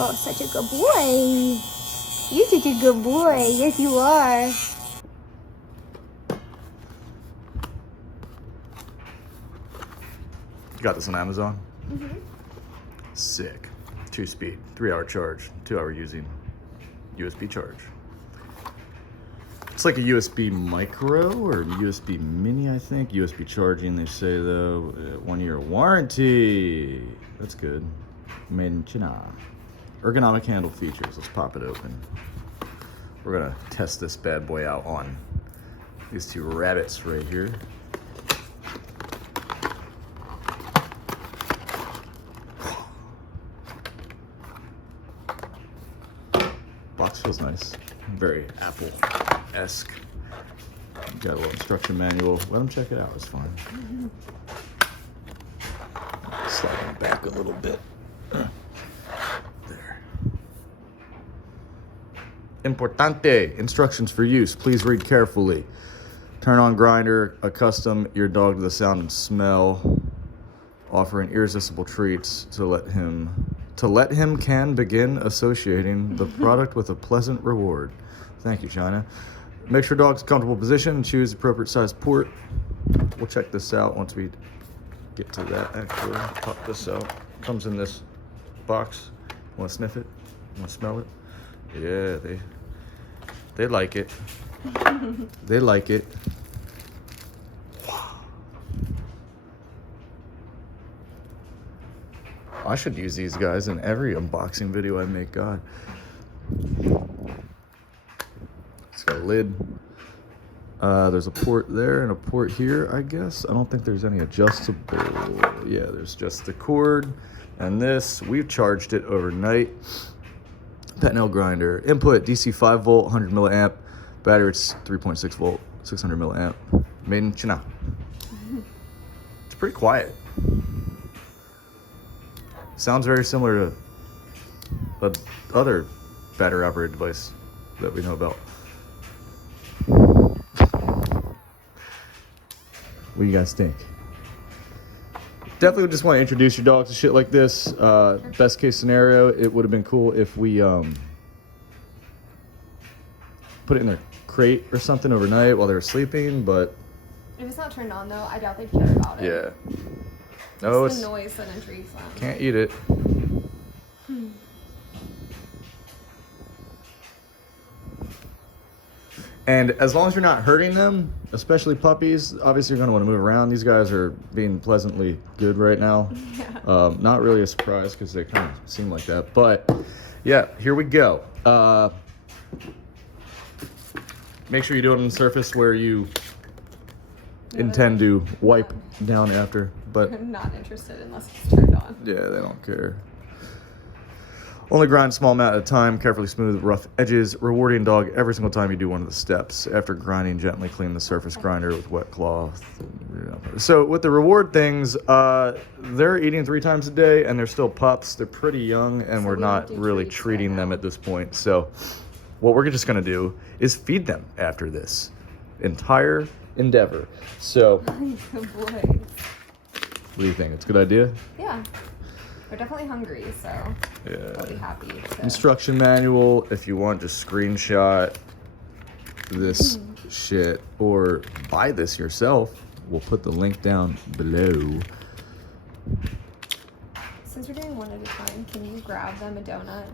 Oh, such a good boy. You're such a good boy. Yes, you are. You got this on Amazon? Mm-hmm. Sick. 2-speed, 3-hour charge, 2-hour using, USB charge. It's like a USB micro or USB mini, I think. USB charging, they say though. 1-year warranty. That's good. Made in China. Ergonomic handle features. Let's pop it open. We're gonna test this bad boy out on these two rabbits right here. Box feels nice. Very Apple-esque. Got a little instruction manual. Let them check it out. It's fine. Slide it back a little bit. There. Importante. Instructions for use. Please read carefully. Turn on grinder. Accustom your dog to the sound and smell. Offering irresistible treats to let him can begin associating the product with a pleasant reward. Thank you, China. Make sure dog's in a comfortable position and choose the appropriate size port. We'll check this out once we get to that, actually. Pop this out. Comes in this box. Want to sniff it? Want to smell it? Yeah, they like it. They like it. I should use these guys in every unboxing video I make, God. It's got a lid. There's a port there and a port here, I guess. I don't think there's any adjustable. Yeah, there's just the cord and this. We've charged it overnight. Pet nail grinder. Input DC 5 volt, 100 milliamp. Battery, it's 3.6 volt, 600 milliamp. Made in China. It's pretty quiet. Sounds very similar to the other battery operated device that we know about. What do you guys think? Definitely just want to introduce your dog to shit like this. Best case scenario, it would have been cool if we put it in their crate or something overnight while they were sleeping, but... If it's not turned on, though, I doubt they'd care about it. Yeah. No, it's the noise that intrigues them. Can't eat it. And as long as you're not hurting them, especially puppies, obviously you're going to want to move around. These guys are being pleasantly good right now. Yeah. Not really a surprise because they kind of seem like that. But yeah, here we go. Make sure you do it on the surface where you intend to wipe down after. But I'm not interested unless it's turned on. Yeah, they don't care. Only grind small amount at a time. Carefully smooth rough edges. Rewarding dog every single time you do one of the steps. After grinding, gently clean the surface grinder with wet cloth. So with the reward things, they're eating 3 times a day and they're still pups. They're pretty young and we're not really treating them at this point. So what we're just going to do is feed them after this entire endeavor. So Good boy. What do you think? It's a good idea? Yeah. They're definitely hungry, so yeah. I'll be happy to... Instruction manual, if you want, just screenshot this shit or buy this yourself. We'll put the link down below. Since we're doing one at a time, can you grab them a donut?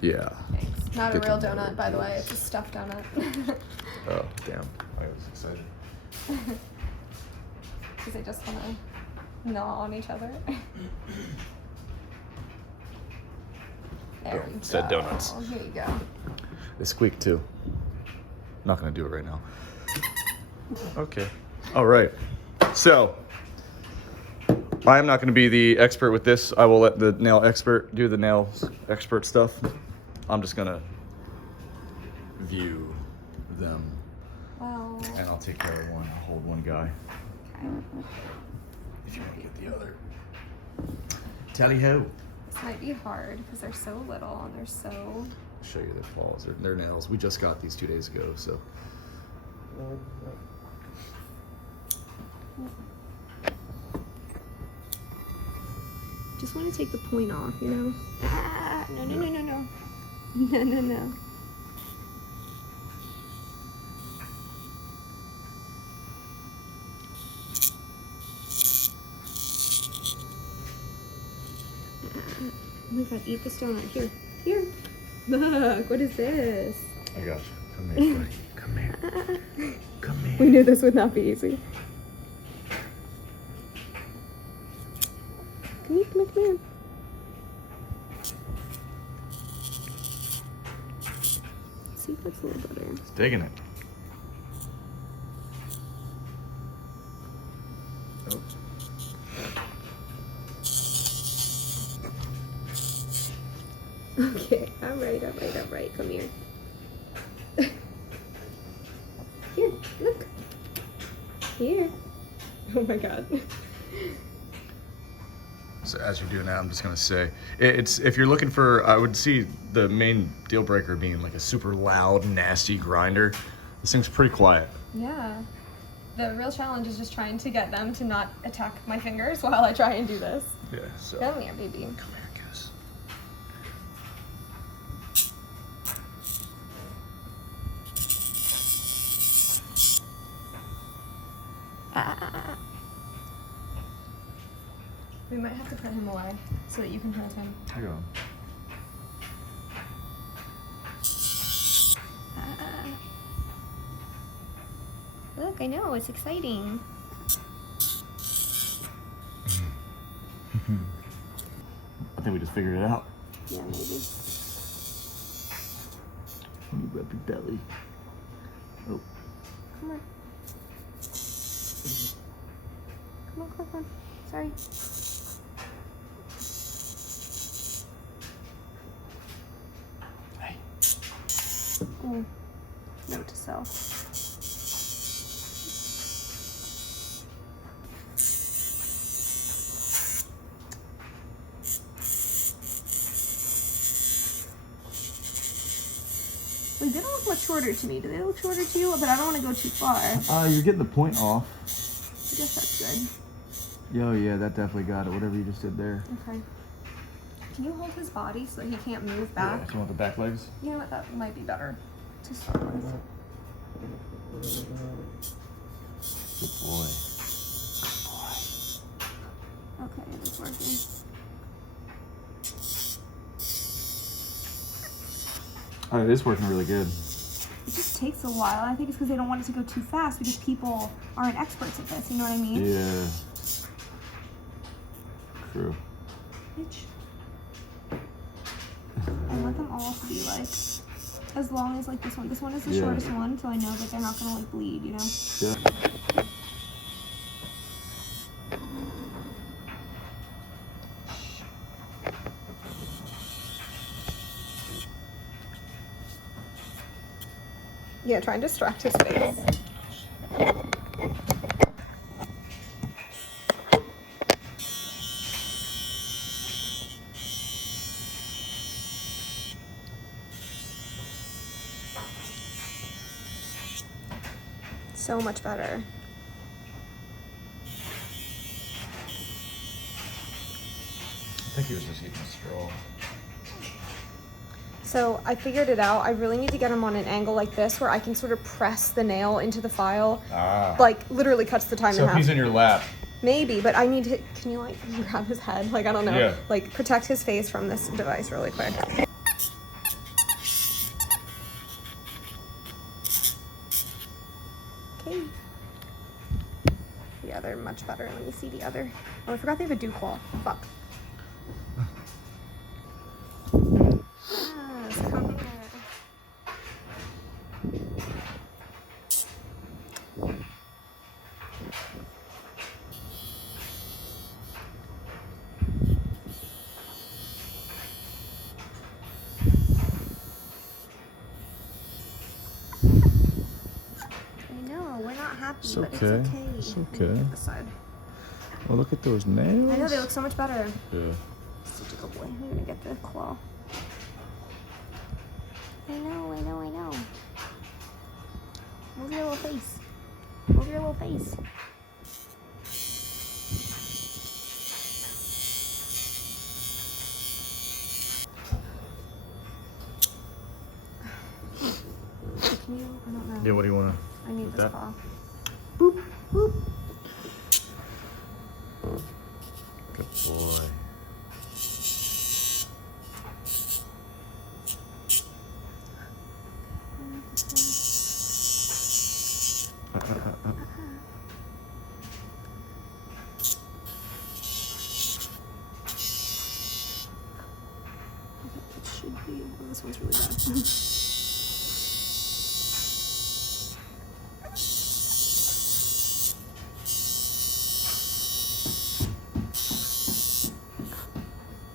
Yeah. Thanks. Not a real donut, by the way. It's a stuffed donut. Oh, damn. I was excited. Because they just want to gnaw on each other. There we go. Said donuts. Here you go. They squeak too. Not gonna do it right now. Okay. All right. So I am not gonna be the expert with this. I will let the nail expert do the nail expert stuff. I'm just gonna view them. Wow. And I'll take care of one. I'll hold one guy. Okay. If you want to get the other. Tally ho. This might be hard because they're so little and they're so... I'll show you their claws, their nails. We just got these 2 days ago, so. Just want to take the point off, you know? Ah, No, no, no, no, no. No, no, no. Oh my god, eat this donut. Here. Here. Look, what is this? I got you. Come here, buddy. Come here. Come here. We knew this would not be easy. Come here, come here, come here. See if that's a little better. It's digging it. Oh. Okay, all right, all right, all right. Come here. Here, look. Here. Oh my god. So as you're doing that, I'm just gonna say, it's if you're looking for, I would see the main deal breaker being like a super loud, nasty grinder. This thing's pretty quiet. Yeah. The real challenge is just trying to get them to not attack my fingers while I try and do this. Yeah. So. Come here, baby. Come here, Goose. We might have to put him away so that you can pet him. I go. Look, I know, it's exciting. I think we just figured it out. Yeah, maybe. Let me rub your belly. Oh. Come on. Come on, come on. Sorry. Hey. Oh, note to self. They don't look much shorter to me. Do they look shorter to you? But I don't want to go too far. You're getting the point off. I guess that's good. Yo, yeah, that definitely got it. Whatever you just did there. Okay. Can you hold his body so that he can't move Yeah, back? you want the back legs? You know what? That might be better to start with. Good boy. Good boy. Okay, it's working. Oh, it is working really good. It just takes a while. I think it's because they don't want it to go too fast because people aren't experts at this. You know what I mean? Yeah. True. Bitch. I want them all to be like, as long as like this one. This one is the shortest one, so I know that they're not gonna like bleed, you know? Yeah. Yeah, try and distract his face. So much better. I think he was just eating a straw. So I figured it out. I really need to get him on an angle like this where I can sort of press the nail into the file. Ah. Like literally cuts the time So in if half. he's in your lap. Maybe, but I need to, can you like grab his head? Like, I don't know. Yeah. Like protect his face from this device really quick. Okay. Yeah, they're much better. Let me see the other. Oh, I forgot they have a dew claw. Fuck. Yes, come here. I know, we're not happy, It's but okay. it's okay. It's Let me okay. get this side. Oh, look at those nails. I know, they look so much better. Yeah. Such a good boy. I'm gonna get the claw. I know, I know, I know. Move your little face. Move your little face. Yeah, what do you want to? I need this that? paw. Boop, boop. Good boy. It should be. Oh, this one's really bad.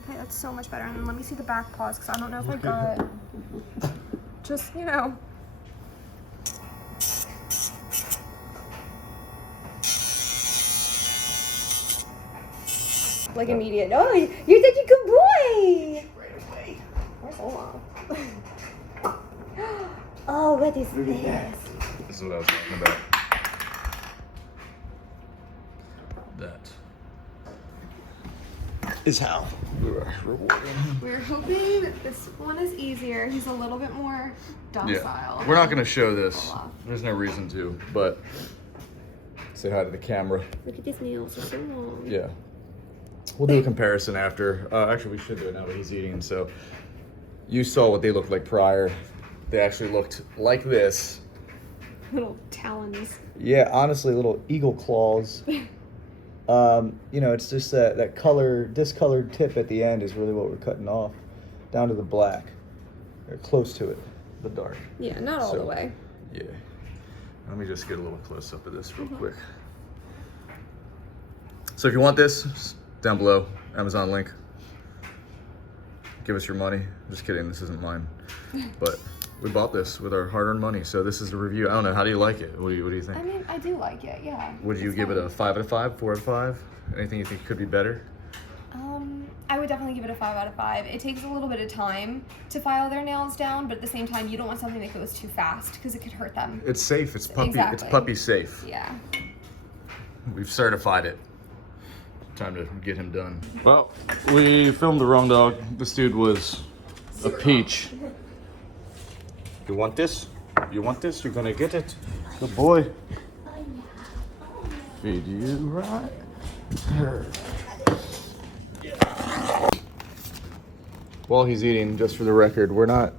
Okay, that's so much better. And then let me see the back paws because I don't know if I got just, you know. Like immediate. Oh, you're such a good boy. Right away. Where's Olaf? Oh, what is this? This is what I was talking about. That is how we were rewarding him. We're hoping that this one is easier. He's a little bit more docile. Yeah. We're not going to show this. There's no reason to, but say hi to the camera. Look at his nails, they're so long. Yeah. We'll do a comparison after. Actually, we should do it now that he's eating. So you saw what they looked like prior. They actually looked like this. Little talons. Yeah, honestly, little eagle claws. You know, it's just that discolored tip at the end is really what we're cutting off, down to the black, or close to it, the dark. Yeah, not all the way. Yeah. Let me just get a little close up of this real quick. So if you want this, down below, Amazon link. Give us your money. Just kidding, this isn't mine. But we bought this with our hard-earned money, so this is the review. I don't know, how do you like it? What do you think? I mean, I do like it, yeah. Would you give it a 5 out of 5, 4 out of 5? Anything you think could be better? I would definitely give it a 5 out of 5. It takes a little bit of time to file their nails down, but at the same time, you don't want something that goes too fast because it could hurt them. It's safe, it's puppy, Exactly. It's puppy safe. Yeah. We've certified it. Time to get him done. Well, we filmed the wrong dog. This dude was a peach. You want this? You want this? You're gonna get it. Good boy. Feed you right. While he's eating, just for the record, we're not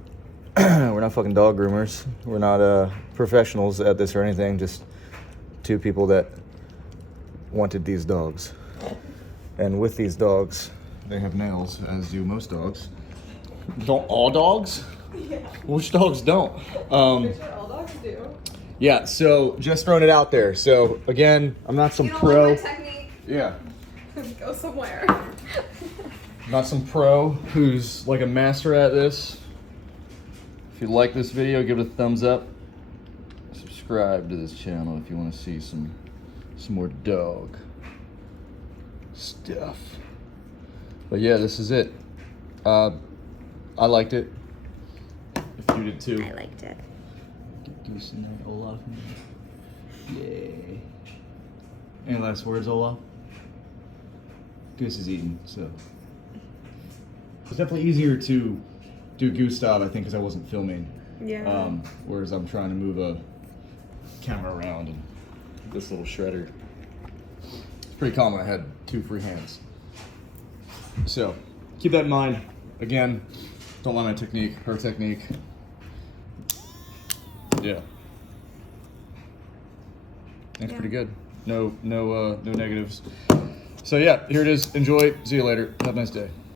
we're not fucking dog groomers. We're not professionals at this or anything. Just two people that wanted these dogs. And with these dogs, they have nails, as do most dogs. Don't all dogs? Yeah. Which dogs don't? All dogs do. Yeah, so just throwing it out there. So again, I'm not some pro. Like my technique? Yeah. Go somewhere. Not some pro who's like a master at this. If you like this video, give it a thumbs up. Subscribe to this channel if you want to see some more dog stuff. But yeah, this is it. I liked it. If you did too. I liked it. Goose in there, Olaf. Yay. Any last words, Olaf? Goose is eating, so. It's definitely easier to do goose style, I think, because I wasn't filming. Yeah. Whereas I'm trying to move a camera around and this little shredder. It's pretty common. I had 2 free hands. So keep that in mind. Again, don't mind my technique, her technique. Yeah. That's pretty good. No negatives. So yeah, here it is. Enjoy. See you later. Have a nice day.